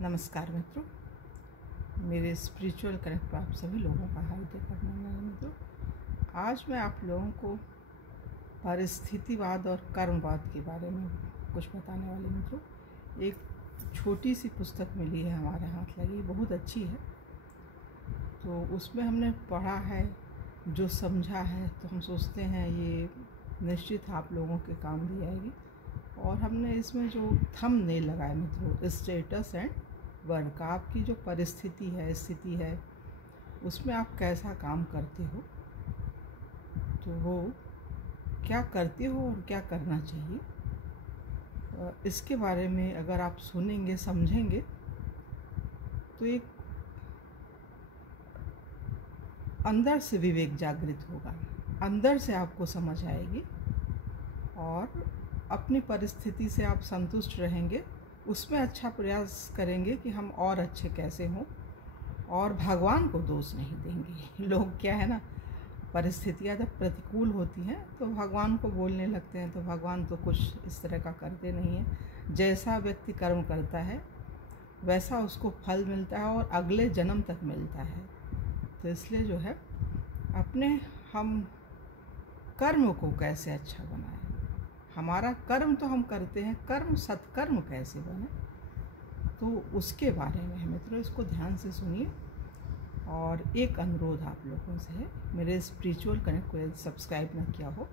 नमस्कार मित्रों, मेरे स्पिरिचुअल कनेक्ट पर आप सभी लोगों का हार्दिक अभिनंदन है। मित्रों, आज मैं आप लोगों को परिस्थितिवाद और कर्मवाद के बारे में कुछ बताने वाली। मित्रों, एक छोटी सी पुस्तक मिली है, हमारे हाथ लगी, बहुत अच्छी है। तो उसमें हमने पढ़ा है, जो समझा है, तो हम सोचते हैं ये निश्चित आप लोगों के काम भी आएगी। और हमने इसमें जो थंबनेल लगाया मित्रों, स्टेटस एंड वर्क, आपकी जो परिस्थिति है, स्थिति है, उसमें आप कैसा काम करते हो, तो वो क्या करते हो और क्या करना चाहिए, इसके बारे में अगर आप सुनेंगे, समझेंगे, तो एक अंदर से विवेक जागृत होगा, अंदर से आपको समझ आएगी और अपनी परिस्थिति से आप संतुष्ट रहेंगे। उसमें अच्छा प्रयास करेंगे कि हम और अच्छे कैसे हों, और भगवान को दोष नहीं देंगे। लोग क्या है ना, परिस्थितियाँ जब प्रतिकूल होती हैं तो भगवान को बोलने लगते हैं, तो भगवान तो कुछ इस तरह का करते नहीं हैं। जैसा व्यक्ति कर्म करता है वैसा उसको फल मिलता है और अगले जन्म तक मिलता है। तो इसलिए जो है, अपने हम कर्म को कैसे अच्छा बनाएं, हमारा कर्म तो हम करते हैं, कर्म सत्कर्म कैसे बने, तो उसके बारे में है मित्रों। इसको ध्यान से सुनिए। और एक अनुरोध आप लोगों से है, मेरे स्पिरिचुअल कनेक्ट को सब्सक्राइब ना किया हो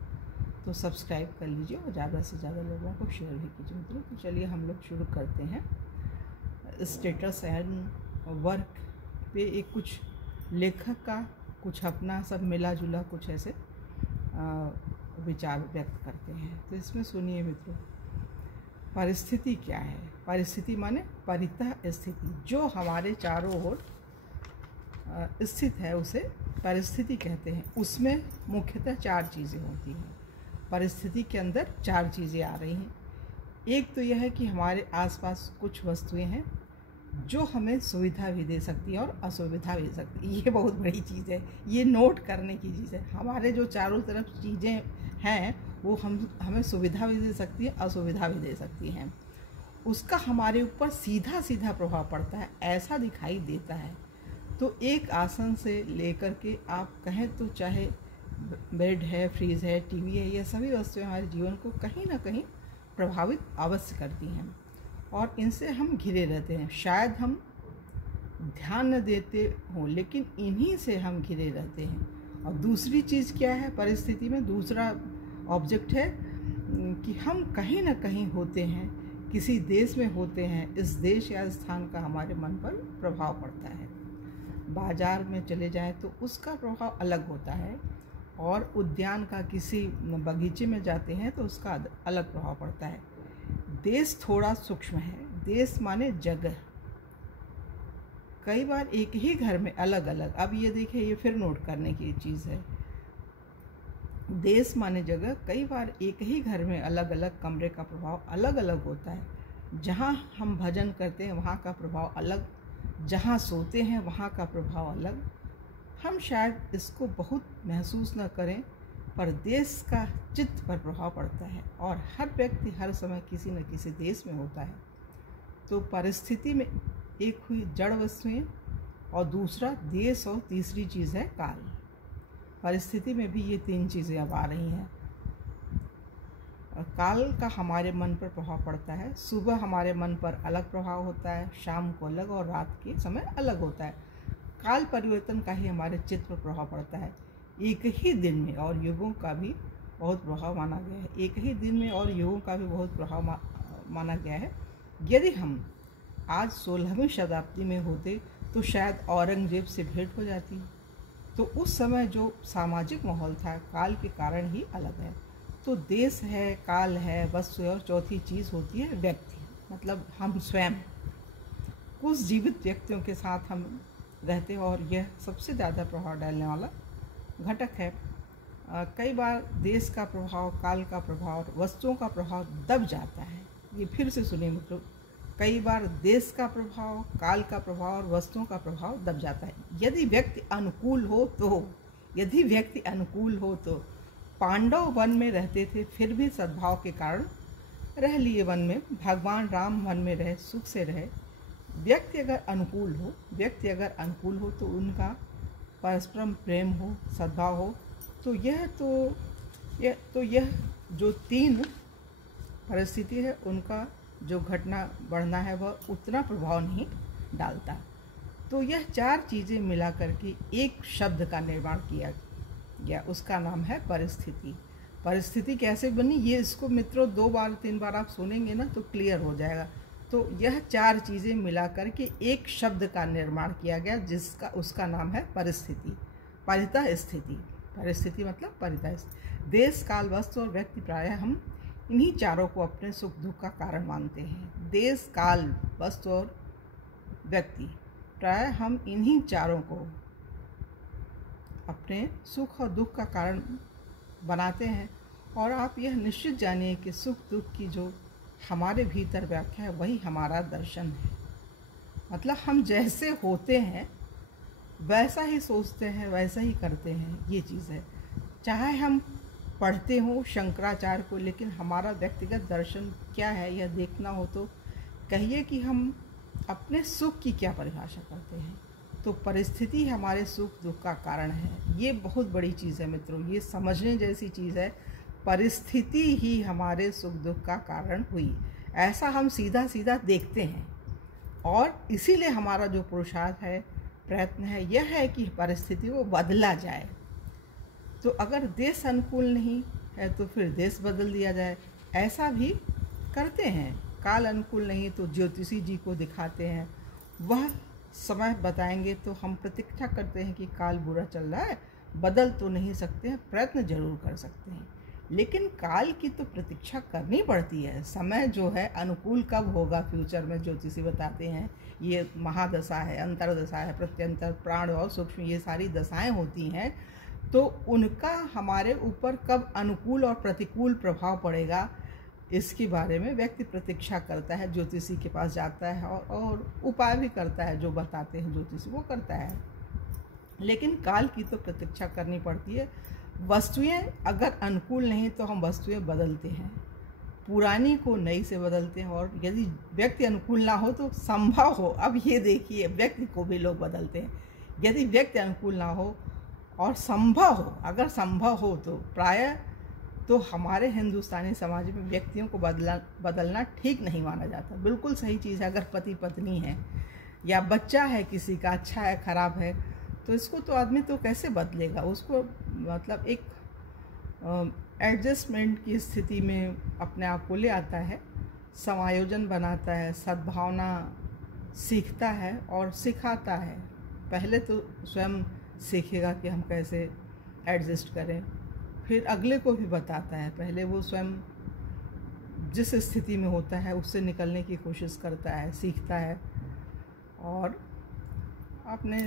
तो सब्सक्राइब कर लीजिए और ज़्यादा से ज़्यादा लोगों को शेयर भी कीजिए मित्रों। तो चलिए हम लोग शुरू करते हैं। स्टेटस एंड वर्क पे एक कुछ लेखक का कुछ अपना सब मिला जुला कुछ ऐसे विचार व्यक्त करते हैं। तो इसमें सुनिए मित्रों, परिस्थिति क्या है। परिस्थिति माने परितः स्थिति, जो हमारे चारों ओर स्थित है उसे परिस्थिति कहते हैं। उसमें मुख्यतः चार चीज़ें होती हैं। परिस्थिति के अंदर चार चीज़ें आ रही हैं। एक तो यह है कि हमारे आसपास कुछ वस्तुएं हैं जो हमें सुविधा भी दे सकती है और असुविधा भी दे सकती है। ये बहुत बड़ी चीज़ है, ये नोट करने की चीज़ है। हमारे जो चारों तरफ चीज़ें हैं वो हमें सुविधा भी दे सकती है, असुविधा भी दे सकती हैं। उसका हमारे ऊपर सीधा सीधा प्रभाव पड़ता है, ऐसा दिखाई देता है। तो एक आसन से लेकर के आप कहें तो चाहे बेड है, फ्रिज है, टीवी है, ये सभी वस्तुएं हमारे जीवन को कहीं ना कहीं प्रभावित अवश्य करती हैं और इनसे हम घिरे रहते हैं। शायद हम ध्यान न देते हों, लेकिन इन्हीं से हम घिरे रहते हैं। और दूसरी चीज़ क्या है परिस्थिति में, दूसरा ऑब्जेक्ट है कि हम कहीं ना कहीं होते हैं, किसी देश में होते हैं, इस देश या स्थान का हमारे मन पर प्रभाव पड़ता है। बाजार में चले जाएं तो उसका प्रभाव अलग होता है, और उद्यान का किसी बगीचे में जाते हैं तो उसका अलग प्रभाव पड़ता है। देश थोड़ा सूक्ष्म है। देश माने जगह। कई बार एक ही घर में अलग अलग, अब ये देखिए, ये फिर नोट करने की चीज़ है। देश माने जगह, कई बार एक ही घर में अलग अलग कमरे का प्रभाव अलग अलग होता है। जहाँ हम भजन करते हैं वहाँ का प्रभाव अलग, जहाँ सोते हैं वहाँ का प्रभाव अलग। हम शायद इसको बहुत महसूस न करें, पर देश का चित्त पर प्रभाव पड़ता है और हर व्यक्ति हर समय किसी न किसी देश में होता है। तो परिस्थिति में एक हुई जड़ वस्तुएं और दूसरा देश और तीसरी चीज़ है काल। परिस्थिति में भी ये तीन चीज़ें अब आ रही हैं। काल का हमारे मन पर प्रभाव पड़ता है। सुबह हमारे मन पर अलग प्रभाव होता है, शाम को अलग और रात के समय अलग होता है। काल परिवर्तन का ही हमारे चित्त पर प्रभाव पड़ता है। एक ही दिन में और युगों का भी बहुत प्रभाव माना गया है। एक ही दिन में और युगों का भी बहुत प्रभाव माना गया है। यदि हम आज 16वीं शताब्दी में होते तो शायद औरंगजेब से भेंट हो जाती। तो उस समय जो सामाजिक माहौल था काल के कारण ही अलग है। तो देश है, काल है, वस्तु है, और चौथी चीज़ होती है व्यक्ति, मतलब हम स्वयं। कुछ जीवित व्यक्तियों के साथ हम रहते हैं और यह सबसे ज़्यादा प्रभाव डालने वाला घटक है। कई बार देश का प्रभाव, काल का प्रभाव, वस्तुओं का प्रभाव दब जाता है। ये फिर से सुनिए मित्रों, कई बार देश का प्रभाव, काल का प्रभाव और वस्तुओं का प्रभाव दब जाता है। यदि व्यक्ति अनुकूल हो तो पांडव वन में रहते थे, फिर भी सद्भाव के कारण रह लिए वन में। भगवान राम वन में रहे, सुख से रहे। व्यक्ति अगर अनुकूल हो तो उनका परस्परम प्रेम हो, सद्भाव हो, तो यह जो 3 परिस्थिति है उनका जो घटना बढ़ना है वह उतना प्रभाव नहीं डालता। तो यह 4 चीज़ें मिला करके एक शब्द का निर्माण किया गया, उसका नाम है परिस्थिति। परिस्थिति कैसे बनी, ये इसको मित्रों 2 बार 3 बार आप सुनेंगे ना तो क्लियर हो जाएगा। तो यह 4 चीज़ें मिला करके एक शब्द का निर्माण किया गया, उसका नाम है परिस्थिति, परितः स्थिति। परिस्थिति मतलब परितः स्थिति। देश, काल, वस्तु और व्यक्ति, प्रायः हम इन्हीं चारों को अपने सुख दुख का कारण मानते हैं। देश, काल, वस्तु और व्यक्ति, प्रायः हम इन्हीं चारों को अपने सुख और दुख का कारण बनाते हैं। और आप यह निश्चित जानिए कि सुख दुख की जो हमारे भीतर व्याख्या है वही हमारा दर्शन है। मतलब हम जैसे होते हैं वैसा ही सोचते हैं, वैसा ही करते हैं, ये चीज़ है। चाहे हम पढ़ते हों शंकराचार्य को, लेकिन हमारा व्यक्तिगत दर्शन क्या है यह देखना हो तो कहिए कि हम अपने सुख की क्या परिभाषा करते हैं। तो परिस्थिति हमारे सुख दुख का कारण है। ये बहुत बड़ी चीज़ है मित्रों, ये समझने जैसी चीज़ है। परिस्थिति ही हमारे सुख दुख का कारण हुई, ऐसा हम सीधा सीधा देखते हैं। और इसीलिए हमारा जो पुरुषार्थ है, प्रयत्न है, यह है कि परिस्थिति को बदला जाए। तो अगर देश अनुकूल नहीं है तो फिर देश बदल दिया जाए, ऐसा भी करते हैं। काल अनुकूल नहीं तो ज्योतिषी जी को दिखाते हैं, वह समय बताएंगे तो हम प्रतीक्षा करते हैं कि काल बुरा चल रहा है, बदल तो नहीं सकते हैं, प्रयत्न जरूर कर सकते हैं। लेकिन काल की तो प्रतीक्षा करनी पड़ती है। समय जो है अनुकूल कब होगा फ्यूचर में ज्योतिषी बताते हैं। ये महादशा है, अंतरदशा है, प्रत्यंतर, प्राण और सूक्ष्म, ये सारी दशाएं होती हैं। तो उनका हमारे ऊपर कब अनुकूल और प्रतिकूल प्रभाव पड़ेगा, इसके बारे में व्यक्ति प्रतीक्षा करता है, ज्योतिषी के पास जाता है और उपाय भी करता है, जो बताते हैं ज्योतिषी वो करता है। लेकिन काल की तो प्रतीक्षा करनी पड़ती है। वस्तुएं अगर अनुकूल नहीं तो हम वस्तुएं बदलते हैं, पुरानी को नई से बदलते हैं। और यदि व्यक्ति अनुकूल ना हो तो संभव हो, अब ये देखिए व्यक्ति को भी लोग बदलते हैं। यदि व्यक्ति अनुकूल ना हो और संभव हो, अगर संभव हो तो प्रायः तो हमारे हिंदुस्तानी समाज में व्यक्तियों को बदलना ठीक नहीं माना जाता। बिल्कुल सही चीज़ है। अगर पति पत्नी है या बच्चा है किसी का, अच्छा है खराब है, तो इसको तो आदमी तो कैसे बदलेगा, उसको मतलब एक एडजस्टमेंट की स्थिति में अपने आप को ले आता है, समायोजन बनाता है, सद्भावना सीखता है और सिखाता है। पहले तो स्वयं सीखेगा कि हम कैसे एडजस्ट करें, फिर अगले को भी बताता है। पहले वो स्वयं जिस स्थिति में होता है उससे निकलने की कोशिश करता है, सीखता है, और अपने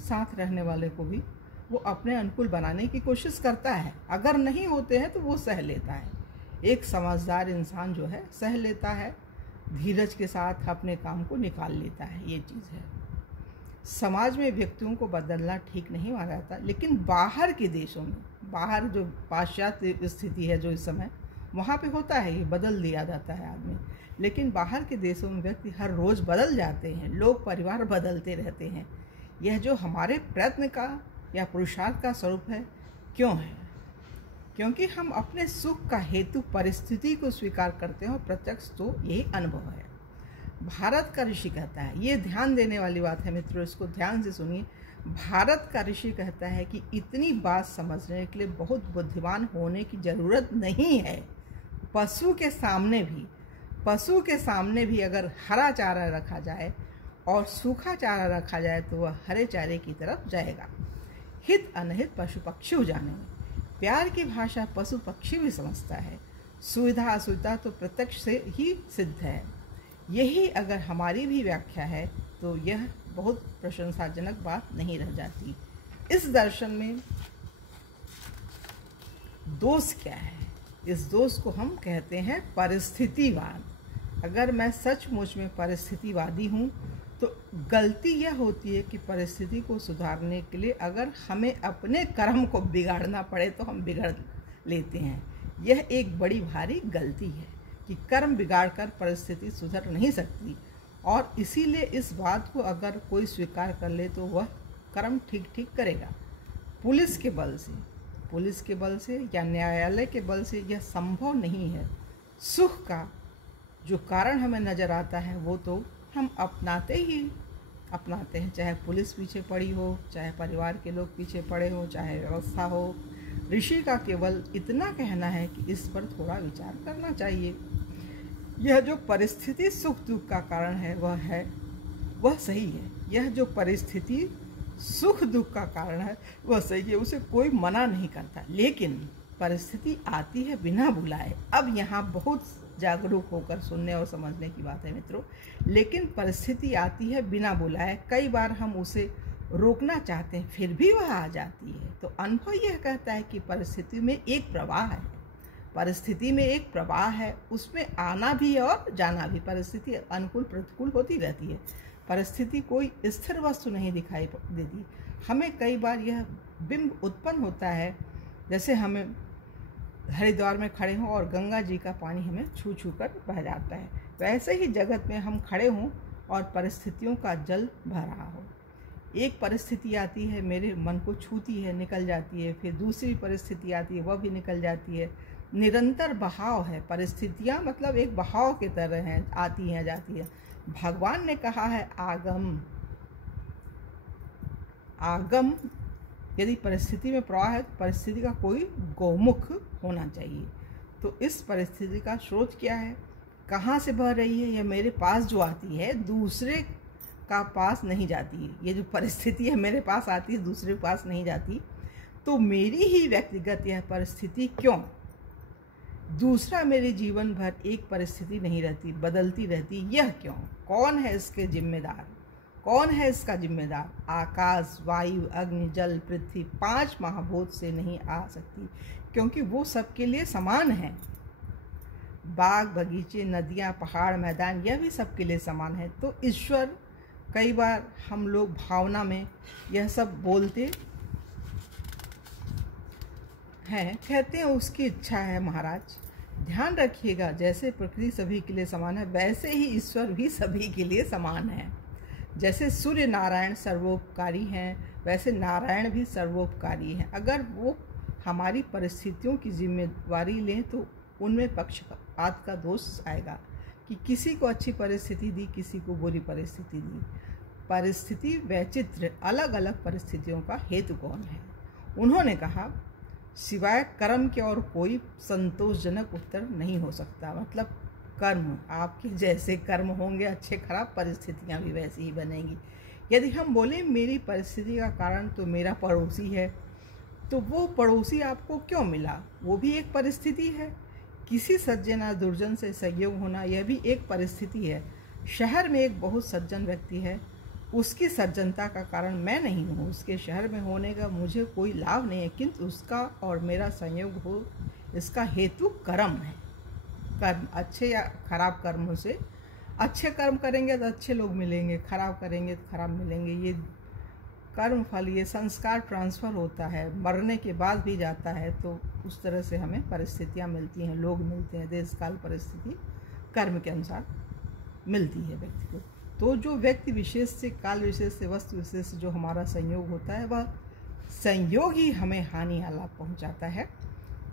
साथ रहने वाले को भी वो अपने अनुकूल बनाने की कोशिश करता है। अगर नहीं होते हैं तो वो सह लेता है। एक समझदार इंसान जो है सह लेता है, धीरज के साथ अपने काम को निकाल लेता है, ये चीज़ है। समाज में व्यक्तियों को बदलना ठीक नहीं माना जाता, लेकिन बाहर के देशों में, बाहर जो पाश्चात्य स्थिति है जो इस समय, वहाँ पे होता है, ये बदल दिया जाता है आदमी। लेकिन बाहर के देशों में व्यक्ति हर रोज़ बदल जाते हैं, लोग परिवार बदलते रहते हैं। यह जो हमारे प्रयत्न का या पुरुषार्थ का स्वरूप है, क्यों है? क्योंकि हम अपने सुख का हेतु परिस्थिति को स्वीकार करते हैं, और प्रत्यक्ष तो यही अनुभव है। भारत का ऋषि कहता है, ये ध्यान देने वाली बात है मित्रों, इसको ध्यान से सुनिए। भारत का ऋषि कहता है कि इतनी बात समझने के लिए बहुत बुद्धिमान होने की ज़रूरत नहीं है। पशु के सामने भी अगर हरा चारा रखा जाए और सूखा चारा रखा जाए तो वह हरे चारे की तरफ जाएगा। हित अनहित पशु पक्षी जाने, प्यार की भाषा पशु पक्षी भी समझता है। सुविधा असुविधा तो प्रत्यक्ष से ही सिद्ध है। यही अगर हमारी भी व्याख्या है तो यह बहुत प्रशंसाजनक बात नहीं रह जाती। इस दर्शन में दोष क्या है? इस दोष को हम कहते हैं परिस्थितिवाद। अगर मैं सचमुच में परिस्थितिवादी हूँ तो गलती यह होती है कि परिस्थिति को सुधारने के लिए अगर हमें अपने कर्म को बिगाड़ना पड़े तो हम बिगड़ लेते हैं। यह एक बड़ी भारी गलती है कि कर्म बिगाड़कर परिस्थिति सुधर नहीं सकती। और इसीलिए इस बात को अगर कोई स्वीकार कर ले तो वह कर्म ठीक ठीक करेगा। पुलिस के बल से या न्यायालय के बल से यह संभव नहीं है। सुख का जो कारण हमें नज़र आता है वो तो हम अपनाते हैं, चाहे पुलिस पीछे पड़ी हो, चाहे परिवार के लोग पीछे पड़े हो, चाहे व्यवस्था हो। ऋषि का केवल इतना कहना है कि इस पर थोड़ा विचार करना चाहिए। यह जो परिस्थिति सुख दुख का कारण है वह सही है। यह जो परिस्थिति सुख दुख का कारण है वह सही है, उसे कोई मना नहीं करता। लेकिन परिस्थिति आती है बिना बुलाए। अब यहाँ बहुत जागरूक होकर सुनने और समझने की बात है मित्रों। लेकिन परिस्थिति आती है बिना बुलाए। कई बार हम उसे रोकना चाहते हैं फिर भी वह आ जाती है। तो अनुभव यह कहता है कि परिस्थिति में एक प्रवाह है, उसमें आना भी और जाना भी। परिस्थिति अनुकूल प्रतिकूल होती रहती है। परिस्थिति कोई स्थिर वस्तु नहीं दिखाई देती। हमें कई बार यह बिंब उत्पन्न होता है, जैसे हमें हरिद्वार में खड़े हों और गंगा जी का पानी हमें छू छू कर बह जाता है। वैसे ही जगत में हम खड़े हों और परिस्थितियों का जल बह रहा हो। एक परिस्थिति आती है, मेरे मन को छूती है, निकल जाती है। फिर दूसरी परिस्थिति आती है, वह भी निकल जाती है। निरंतर बहाव है। परिस्थितियाँ मतलब एक बहाव की तरह हैं, आती हैं जाती हैं। भगवान ने कहा है आगम यदि परिस्थिति में प्रवाह है तो परिस्थिति का कोई गोमुख होना चाहिए। तो इस परिस्थिति का स्रोत क्या है, कहाँ से बह रही है? यह मेरे पास जो आती है दूसरे का पास नहीं जाती है। ये जो परिस्थिति है मेरे पास आती है, दूसरे के पास नहीं जाती। तो मेरी ही व्यक्तिगत यह परिस्थिति क्यों? दूसरा मेरे जीवन भर एक परिस्थिति नहीं रहती, बदलती रहती, यह क्यों? कौन है इसके जिम्मेदार? कौन है इसका जिम्मेदार? आकाश, वायु, अग्नि, जल, पृथ्वी 5 महाभूत से नहीं आ सकती, क्योंकि वो सबके लिए समान है। बाग, बगीचे, नदियाँ, पहाड़, मैदान, यह भी सबके लिए समान है। तो ईश्वर, कई बार हम लोग भावना में यह सब बोलते हैं, कहते हैं उसकी इच्छा है। महाराज ध्यान रखिएगा, जैसे प्रकृति सभी के लिए समान है वैसे ही ईश्वर भी सभी के लिए समान है। जैसे सूर्य नारायण सर्वोपकारी हैं, वैसे नारायण भी सर्वोपकारी हैं। अगर वो हमारी परिस्थितियों की जिम्मेवारी लें तो उनमें पक्षपात का दोष आएगा कि किसी को अच्छी परिस्थिति दी, किसी को बुरी परिस्थिति दी। परिस्थिति वैचित्र, अलग अलग परिस्थितियों का हेतु कौन है? उन्होंने कहा सिवाय कर्म के और कोई संतोषजनक उत्तर नहीं हो सकता। मतलब कर्म, आपके जैसे कर्म होंगे अच्छे खराब, परिस्थितियाँ भी वैसी ही बनेंगी। यदि हम बोलें मेरी परिस्थिति का कारण तो मेरा पड़ोसी है, तो वो पड़ोसी आपको क्यों मिला? वो भी एक परिस्थिति है। किसी सज्जन या दुर्जन से सहयोग होना, यह भी एक परिस्थिति है। शहर में एक बहुत सज्जन व्यक्ति है, उसकी सज्जनता का कारण मैं नहीं हूँ, उसके शहर में होने का मुझे कोई लाभ नहीं है, किंतु उसका और मेरा संयोग हो, इसका हेतु कर्म है। कर्म, अच्छे या खराब कर्मों से, अच्छे कर्म करेंगे तो अच्छे लोग मिलेंगे, खराब करेंगे तो खराब मिलेंगे। ये कर्म फल, ये संस्कार ट्रांसफ़र होता है, मरने के बाद भी जाता है। तो उस तरह से हमें परिस्थितियाँ मिलती हैं, लोग मिलते हैं। देश काल परिस्थिति कर्म के अनुसार मिलती है व्यक्ति को। तो जो व्यक्ति विशेष से, काल विशेष से, वस्तु विशेष से जो हमारा संयोग होता है, वह संयोग ही हमें हानि या लाभ पहुँचाता है।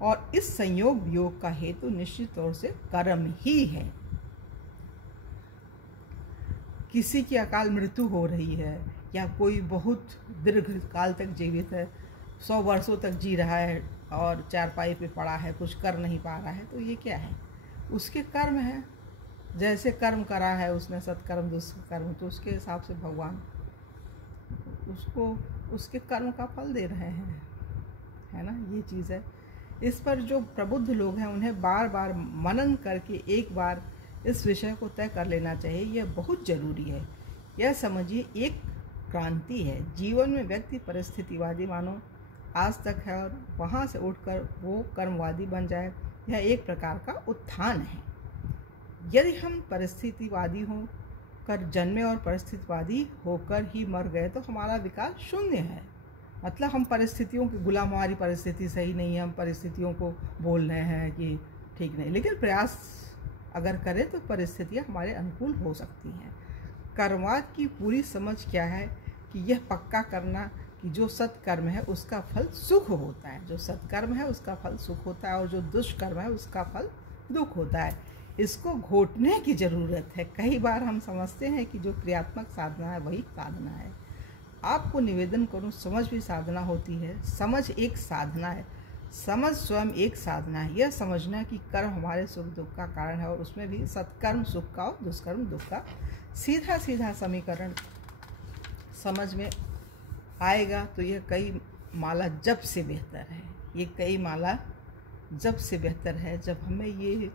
और इस संयोग वियोग का हेतु निश्चित तौर से कर्म ही है। किसी की अकाल मृत्यु हो रही है या कोई बहुत दीर्घ काल तक जीवित है, 100 वर्षों तक जी रहा है और चारपाई पे पड़ा है, कुछ कर नहीं पा रहा है, तो ये क्या है? उसके कर्म है। जैसे कर्म करा है उसने, सत्कर्म दुष्कर्म, तो उसके हिसाब से भगवान उसको उसके कर्म का फल दे रहे हैं, है ना? ये चीज़ है। इस पर जो प्रबुद्ध लोग हैं उन्हें बार बार मनन करके एक बार इस विषय को तय कर लेना चाहिए। यह बहुत ज़रूरी है। यह समझिए एक क्रांति है। जीवन में व्यक्ति परिस्थितिवादी मानो आज तक है और वहाँ से उठकर वो कर्मवादी बन जाए, यह एक प्रकार का उत्थान है। यदि हम परिस्थितिवादी होकर जन्मे और परिस्थितिवादी होकर ही मर गए तो हमारा विकास शून्य है। मतलब हम परिस्थितियों की गुलाम, हमारी परिस्थिति सही नहीं है, हम परिस्थितियों को बोल रहे हैं कि ठीक नहीं, लेकिन प्रयास अगर करें तो परिस्थितियाँ हमारे अनुकूल हो सकती हैं। कर्मवाद की पूरी समझ क्या है कि यह पक्का करना कि जो सत्कर्म है उसका फल सुख होता है, जो सत्कर्म है उसका फल सुख होता है और जो दुष्कर्म है उसका फल दुख होता है। इसको घोटने की ज़रूरत है। कई बार हम समझते हैं कि जो क्रियात्मक साधना है वही साधना है। आपको निवेदन करूं, समझ भी साधना होती है। समझ एक साधना है, समझ स्वयं एक साधना है। यह समझना कि कर्म हमारे सुख दुख का कारण है और उसमें भी सत्कर्म सुख का और दुष्कर्म दुख का सीधा सीधा समीकरण समझ में आएगा तो यह कई माला जप से बेहतर है। ये कई माला जप से बेहतर है जब हमें ये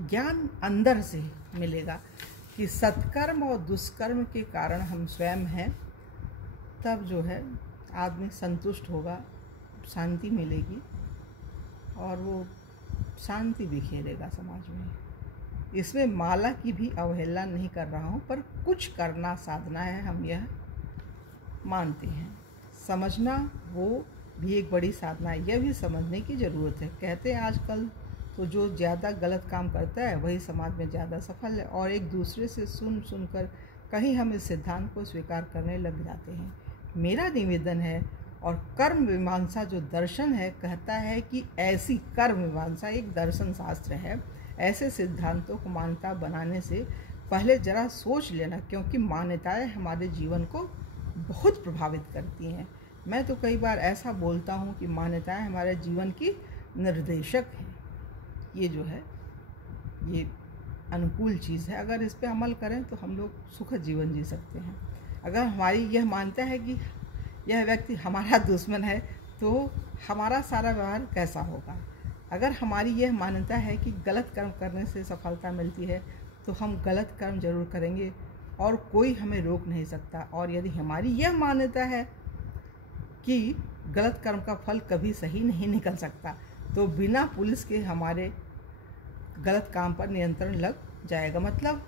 ज्ञान अंदर से मिलेगा कि सत्कर्म और दुष्कर्म के कारण हम स्वयं हैं। तब जो है आदमी संतुष्ट होगा, शांति मिलेगी और वो शांति बिखेरेगा समाज में। इसमें माला की भी अवहेलना नहीं कर रहा हूँ, पर कुछ करना साधना है, हम यह मानते हैं। समझना वो भी एक बड़ी साधना है, यह भी समझने की ज़रूरत है। कहते हैं आजकल तो जो ज़्यादा गलत काम करता है वही समाज में ज़्यादा सफल है, और एक दूसरे से सुनकर कहीं हम इस सिद्धांत को स्वीकार करने लग जाते हैं। मेरा निवेदन है, और कर्म मीमांसा जो दर्शन है कहता है कि ऐसी कर्म मीमांसा एक दर्शन शास्त्र है। ऐसे सिद्धांतों को मान्यता बनाने से पहले जरा सोच लेना, क्योंकि मान्यताएं हमारे जीवन को बहुत प्रभावित करती हैं। मैं तो कई बार ऐसा बोलता हूँ कि मान्यताएं हमारे जीवन की निर्देशक हैं। ये जो है ये अनुकूल चीज़ है। अगर इस पर अमल करें तो हम लोग सुखद जीवन जी सकते हैं। अगर हमारी यह मान्यता है कि यह व्यक्ति हमारा दुश्मन है तो हमारा सारा व्यवहार कैसा होगा। अगर हमारी यह मान्यता है कि गलत कर्म करने से सफलता मिलती है तो हम गलत कर्म जरूर करेंगे और कोई हमें रोक नहीं सकता। और यदि हमारी यह मान्यता है कि गलत कर्म का फल कभी सही नहीं निकल सकता तो बिना पुलिस के हमारे गलत काम पर नियंत्रण लग जाएगा। मतलब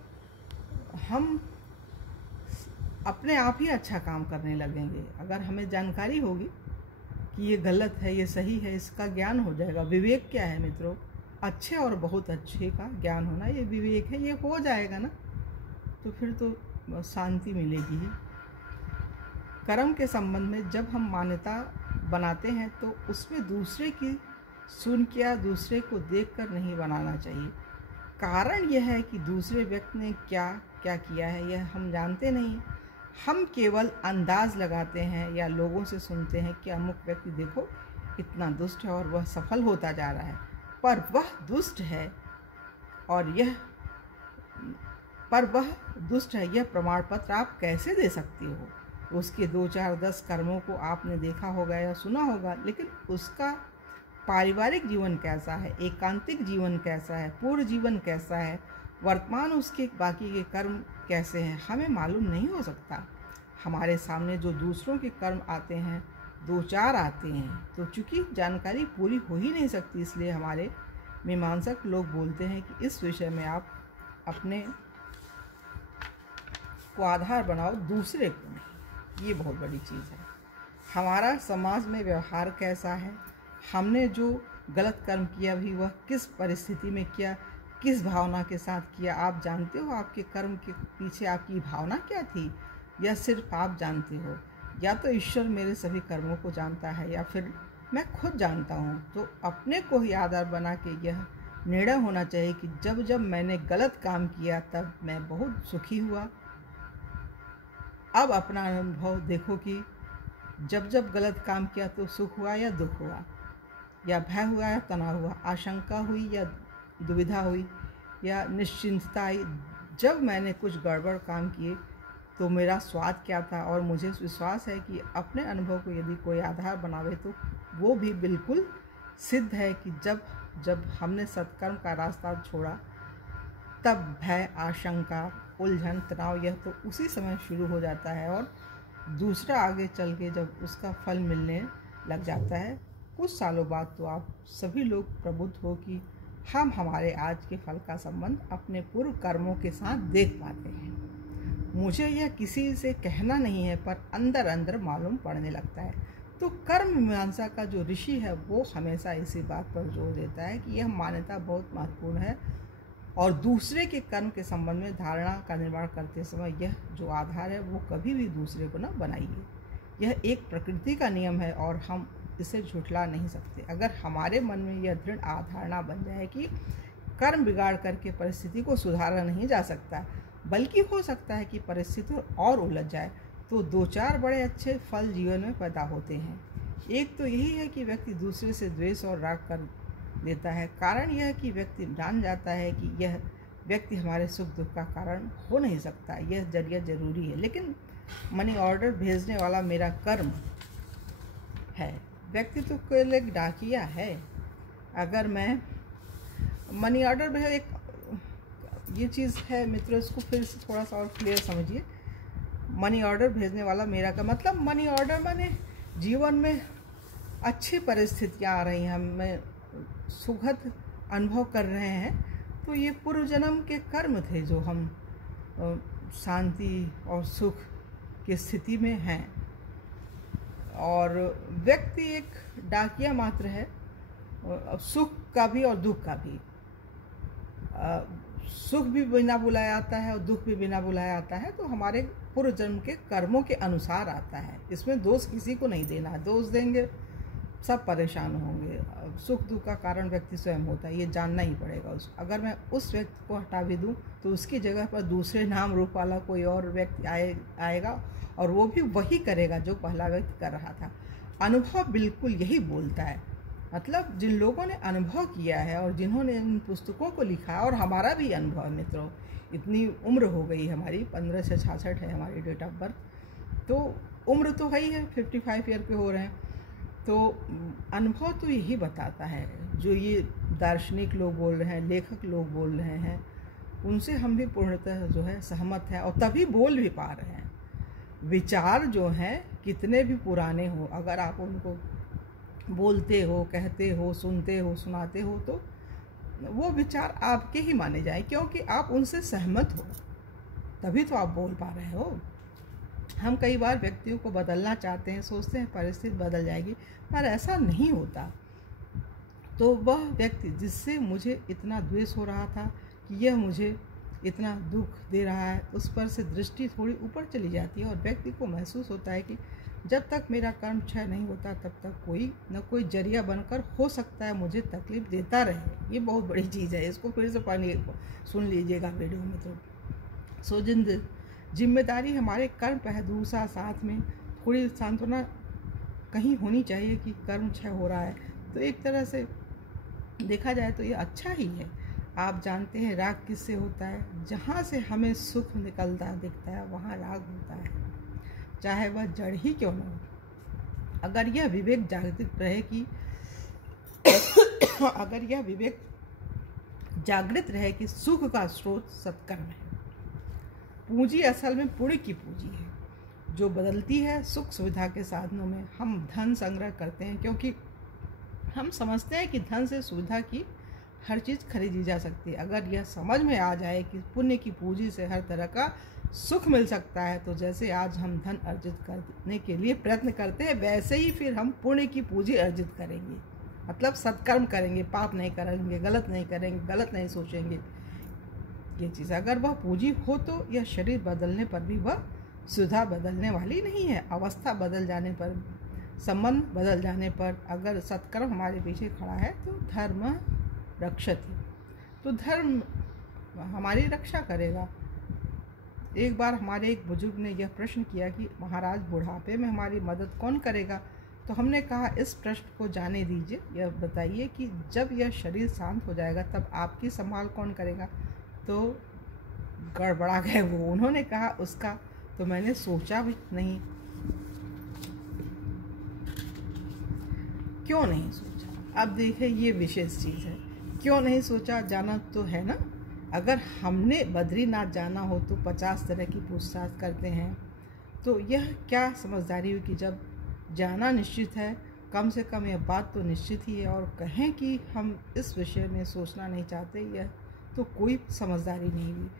हम अपने आप ही अच्छा काम करने लगेंगे। अगर हमें जानकारी होगी कि ये गलत है ये सही है, इसका ज्ञान हो जाएगा। विवेक क्या है मित्रों? अच्छे और बहुत अच्छे का ज्ञान होना, ये विवेक है। ये हो जाएगा ना तो फिर तो शांति मिलेगी ही। कर्म के संबंध में जब हम मान्यता बनाते हैं तो उसमें दूसरे की सुन के या दूसरे को देखकर नहीं बनाना चाहिए। कारण यह है कि दूसरे व्यक्ति ने क्या क्या किया है यह हम जानते नहीं। हम केवल अंदाज लगाते हैं या लोगों से सुनते हैं कि अमुक व्यक्ति देखो इतना दुष्ट है और वह सफल होता जा रहा है, पर वह दुष्ट है यह प्रमाण पत्र आप कैसे दे सकते हो। उसके 2, 4, 10 कर्मों को आपने देखा होगा या सुना होगा, लेकिन उसका पारिवारिक जीवन कैसा है, एकांतिक जीवन कैसा है, पूर्व जीवन कैसा है, वर्तमान उसके बाकी के कर्म कैसे हैं, हमें मालूम नहीं हो सकता। हमारे सामने जो दूसरों के कर्म आते हैं 2, 4 आते हैं, तो चूँकि जानकारी पूरी हो ही नहीं सकती, इसलिए हमारे मीमांसक लोग बोलते हैं कि इस विषय में आप अपने को आधार बनाओ, दूसरे को नहीं। ये बहुत बड़ी चीज़ है। हमारा समाज में व्यवहार कैसा है, हमने जो गलत कर्म किया भी वह किस परिस्थिति में किया, किस भावना के साथ किया, आप जानते हो? आपके कर्म के पीछे आपकी भावना क्या थी, या सिर्फ आप जानते हो? या तो ईश्वर मेरे सभी कर्मों को जानता है या फिर मैं खुद जानता हूँ। तो अपने को ही आधार बना के यह निर्णय होना चाहिए कि जब जब मैंने गलत काम किया तब मैं बहुत सुखी हुआ। अब अपना अनुभव देखो कि जब जब गलत काम किया तो सुख हुआ या दुख हुआ, या भय हुआ या तनाव हुआ, आशंका हुई या दुविधा हुई या निश्चिंतता आई। जब मैंने कुछ गड़बड़ काम किए तो मेरा स्वाद क्या था, और मुझे विश्वास है कि अपने अनुभव को यदि कोई आधार बनावे तो वो भी बिल्कुल सिद्ध है कि जब हमने सत्कर्म का रास्ता छोड़ा तब भय, आशंका, उलझन, तनाव यह तो उसी समय शुरू हो जाता है और दूसरा आगे चल के जब उसका फल मिलने लग जाता है कुछ सालों बाद तो आप सभी लोग प्रबुद्ध हो कि हम हमारे आज के फल का संबंध अपने पूर्व कर्मों के साथ देख पाते हैं। मुझे यह किसी से कहना नहीं है, पर अंदर अंदर मालूम पड़ने लगता है। तो कर्म मीमांसा का जो ऋषि है वो हमेशा इसी बात पर जोर देता है कि यह मान्यता बहुत महत्वपूर्ण है और दूसरे के कर्म के संबंध में धारणा का निर्माण करते समय यह जो आधार है वो कभी भी दूसरे को न बनाइए। यह एक प्रकृति का नियम है और हम इसे झुठला नहीं सकते। अगर हमारे मन में यह दृढ़ धारणा बन जाए कि कर्म बिगाड़ करके परिस्थिति को सुधारा नहीं जा सकता, बल्कि हो सकता है कि परिस्थिति और उलझ जाए, तो 2-4 बड़े अच्छे फल जीवन में पैदा होते हैं। एक तो यही है कि व्यक्ति दूसरे से द्वेष और राग कर देता है। कारण यह कि व्यक्ति जान जाता है कि यह व्यक्ति हमारे सुख दुख का कारण हो नहीं सकता, यह जरिया जरूरी है। लेकिन मनी ऑर्डर भेजने वाला मेरा कर्म है। व्यक्ति तो केवल एक डाकिया है। अगर मैं मनी ऑर्डर भेज, एक ये चीज़ है मित्रों, इसको फिर से थोड़ा सा और क्लियर समझिए। मनी ऑर्डर भेजने वाला मेरा का मतलब मनी ऑर्डर माने जीवन में अच्छी परिस्थितियाँ आ रही हैं, हमें सुखद अनुभव कर रहे हैं, तो ये पूर्व जन्म के कर्म थे जो हम शांति और सुख की स्थिति में हैं। और व्यक्ति एक डाकिया मात्र है, सुख का भी और दुख का भी। सुख भी बिना बुलाया आता है और दुख भी बिना बुलाया आता है, तो हमारे पूर्व जन्म के कर्मों के अनुसार आता है। इसमें दोष किसी को नहीं देना, दोष देंगे सब परेशान होंगे। सुख दुख का कारण व्यक्ति स्वयं होता है, ये जानना ही पड़ेगा उसको। अगर मैं उस व्यक्ति को हटा भी दूं तो उसकी जगह पर दूसरे नाम रूप वाला कोई और व्यक्ति आएगा और वो भी वही करेगा जो पहला व्यक्ति कर रहा था। अनुभव बिल्कुल यही बोलता है। मतलब जिन लोगों ने अनुभव किया है और जिन्होंने इन पुस्तकों को लिखा है, और हमारा भी अनुभव मित्रों, इतनी उम्र हो गई हमारी, 15 से 66 है हमारी डेट ऑफ बर्थ, तो उम्र तो है ही है, 55 ईयर के हो रहे हैं। तो अनुभव तो यही बताता है। जो ये दार्शनिक लोग बोल रहे हैं, लेखक लोग बोल रहे हैं, उनसे हम भी पूर्णतः जो है सहमत हैं, और तभी बोल भी पा रहे हैं। विचार जो हैं कितने भी पुराने हो, अगर आप उनको बोलते हो, कहते हो, सुनते हो, सुनाते हो, तो वो विचार आपके ही माने जाए, क्योंकि आप उनसे सहमत हो, तभी तो आप बोल पा रहे हो। हम कई बार व्यक्तियों को बदलना चाहते हैं, सोचते हैं परिस्थिति बदल जाएगी, पर ऐसा नहीं होता। तो वह व्यक्ति जिससे मुझे इतना द्वेष हो रहा था कि यह मुझे इतना दुख दे रहा है, उस पर से दृष्टि थोड़ी ऊपर चली जाती है और व्यक्ति को महसूस होता है कि जब तक मेरा कर्म क्षय नहीं होता तब तक कोई न कोई जरिया बनकर हो सकता है मुझे तकलीफ देता रहे। ये बहुत बड़ी चीज़ है, इसको फिर से सुन लीजिएगा वीडियो में। तो जिम्मेदारी हमारे कर्म पर है। दूसरा साथ में थोड़ी सांत्वना कहीं होनी चाहिए कि कर्म क्षय हो रहा है, तो एक तरह से देखा जाए तो ये अच्छा ही है। आप जानते हैं राग किससे होता है? जहाँ से हमें सुख निकलता दिखता है वहाँ राग होता है, चाहे वह जड़ ही क्यों न हो। अगर यह विवेक जागृत रहे कि अगर यह विवेक जागृत रहे कि सुख का स्रोत सत्कर्म है। पूंजी असल में पुण्य की पूंजी है जो बदलती है सुख सुविधा के साधनों में। हम धन संग्रह करते हैं क्योंकि हम समझते हैं कि धन से सुविधा की हर चीज़ खरीदी जा सकती है। अगर यह समझ में आ जाए कि पुण्य की पूंजी से हर तरह का सुख मिल सकता है, तो जैसे आज हम धन अर्जित करने के लिए प्रयत्न करते हैं, वैसे ही फिर हम पुण्य की पूंजी अर्जित करेंगे। मतलब सत्कर्म करेंगे, पाप नहीं करेंगे, गलत नहीं करेंगे, गलत नहीं सोचेंगे। ये चीज़ अगर वह पूंजी हो तो यह शरीर बदलने पर भी वह सुविधा बदलने वाली नहीं है। अवस्था बदल जाने पर, संबंध बदल जाने पर अगर सत्कर्म हमारे पीछे खड़ा है तो धर्म रक्षति, तो धर्म हमारी रक्षा करेगा। एक बार हमारे एक बुजुर्ग ने यह प्रश्न किया कि महाराज बुढ़ापे में हमारी मदद कौन करेगा? तो हमने कहा इस प्रश्न को जाने दीजिए, यह बताइए कि जब यह शरीर शांत हो जाएगा तब आपकी संभाल कौन करेगा? तो गड़बड़ा गए वो। उन्होंने कहा उसका तो मैंने सोचा भी नहीं। क्यों नहीं सोचा? अब देखिए ये विशेष चीज़ है, क्यों नहीं सोचा? जाना तो है ना। अगर हमने बद्रीनाथ जाना हो तो 50 तरह की पूछताछ करते हैं, तो यह क्या समझदारी हुई कि जब जाना निश्चित है, कम से कम यह बात तो निश्चित ही है, और कहें कि हम इस विषय में सोचना नहीं चाहते, यह तो कोई समझदारी नहीं हुई।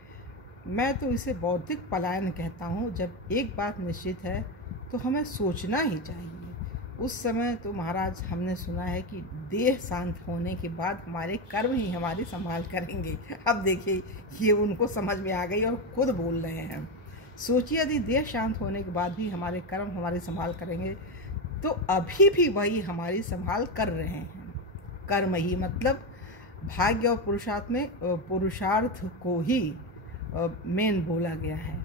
मैं तो इसे बौद्धिक पलायन कहता हूँ। जब एक बात निश्चित है तो हमें सोचना ही चाहिए। उस समय तो महाराज हमने सुना है कि देह शांत होने के बाद हमारे कर्म ही हमारी संभाल करेंगे। अब देखिए ये उनको समझ में आ गई और खुद बोल रहे हैं। सोचिए यदि देह शांत होने के बाद भी हमारे कर्म हमारी संभाल करेंगे तो अभी भी वही हमारी संभाल कर रहे हैं। कर्म ही मतलब भाग्य और पुरुषार्थ में पुरुषार्थ को ही मेन बोला गया है।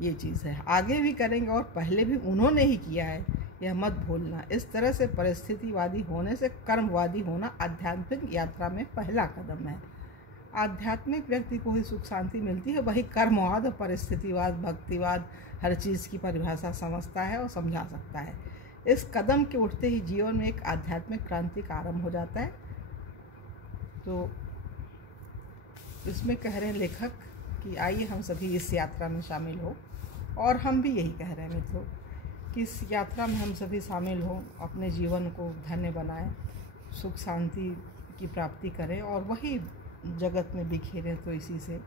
ये चीज़ है, आगे भी करेंगे और पहले भी उन्होंने ही किया है, यह मत भूलना। इस तरह से परिस्थितिवादी होने से कर्मवादी होना आध्यात्मिक यात्रा में पहला कदम है। आध्यात्मिक व्यक्ति को ही सुख शांति मिलती है, वही कर्मवाद और परिस्थितिवाद भक्तिवाद हर चीज़ की परिभाषा समझता है और समझा सकता है। इस कदम के उठते ही जीवन में एक आध्यात्मिक क्रांति का आरंभ हो जाता है। तो इसमें कह रहे हैं लेखक कि आइए हम सभी इस यात्रा में शामिल हो, और हम भी यही कह रहे हैं मित्रों कि इस यात्रा में हम सभी शामिल हों, अपने जीवन को धन्य बनाएं, सुख शांति की प्राप्ति करें और वही जगत में बिखेरें, तो इसी से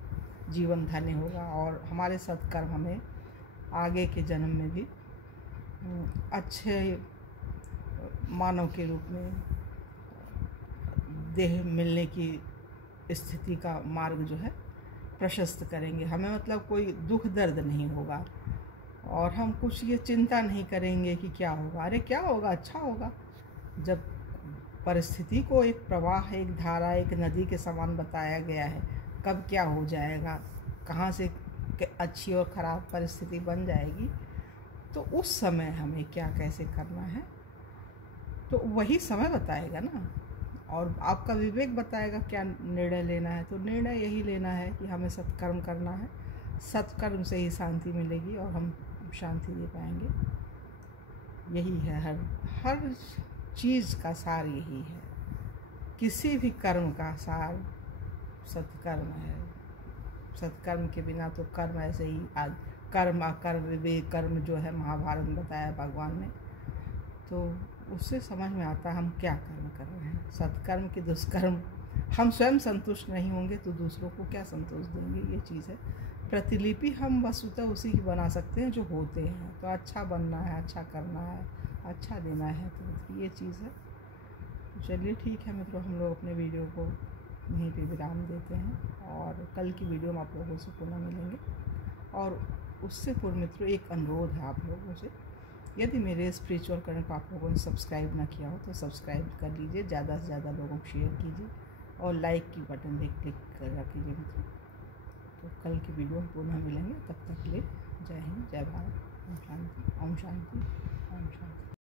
जीवन धन्य होगा और हमारे सत्कर्म हमें आगे के जन्म में भी अच्छे मानव के रूप में देह मिलने की स्थिति का मार्ग जो है प्रशस्त करेंगे। हमें मतलब कोई दुख दर्द नहीं होगा और हम कुछ ये चिंता नहीं करेंगे कि क्या होगा। अरे क्या होगा, अच्छा होगा। जब परिस्थिति को एक प्रवाह, एक धारा, एक नदी के समान बताया गया है, कब क्या हो जाएगा, कहाँ से अच्छी और ख़राब परिस्थिति बन जाएगी, तो उस समय हमें क्या कैसे करना है तो वही समय बताएगा ना, और आपका विवेक बताएगा क्या निर्णय लेना है। तो निर्णय यही लेना है कि हमें सत्कर्म करना है, सत्कर्म से ही शांति मिलेगी और हम शांति दे पाएंगे। यही है हर चीज़ का सार, यही है। किसी भी कर्म का सार सत्कर्म है। सत्कर्म के बिना तो कर्म ऐसे ही आज कर्म अकर्म विवेक कर्म जो है महाभारत में बताया भगवान ने, तो उससे समझ में आता है हम क्या कर्म कर रहे हैं। सत्कर्म की दुष्कर्म हम स्वयं संतुष्ट नहीं होंगे तो दूसरों को क्या संतोष देंगे, ये चीज़ है। प्रतिलिपि हम वस्तुतः उसी की बना सकते हैं जो होते हैं। तो अच्छा बनना है, अच्छा करना है, अच्छा देना है, तो ये चीज़ है। चलिए ठीक है मित्रों, हम लोग अपने वीडियो को यहीं पे विराम देते हैं और कल की वीडियो में आप लोगों से पुनः मिलेंगे। और उससे पूर्व मित्रों एक अनुरोध है आप लोगों से, यदि मेरे स्पिरिचुअल करने को आप लोगों ने सब्सक्राइब ना किया हो तो सब्सक्राइब कर लीजिए, ज़्यादा से ज़्यादा लोगों को शेयर कीजिए और लाइक की बटन भी क्लिक कर रखिए मित्रों। तो कल की वीडियो में पुनः मिलेंगे, तब तक के लिए जय हिंद, जय भारत, ओम शांति, ओम शांति, ओम शांति।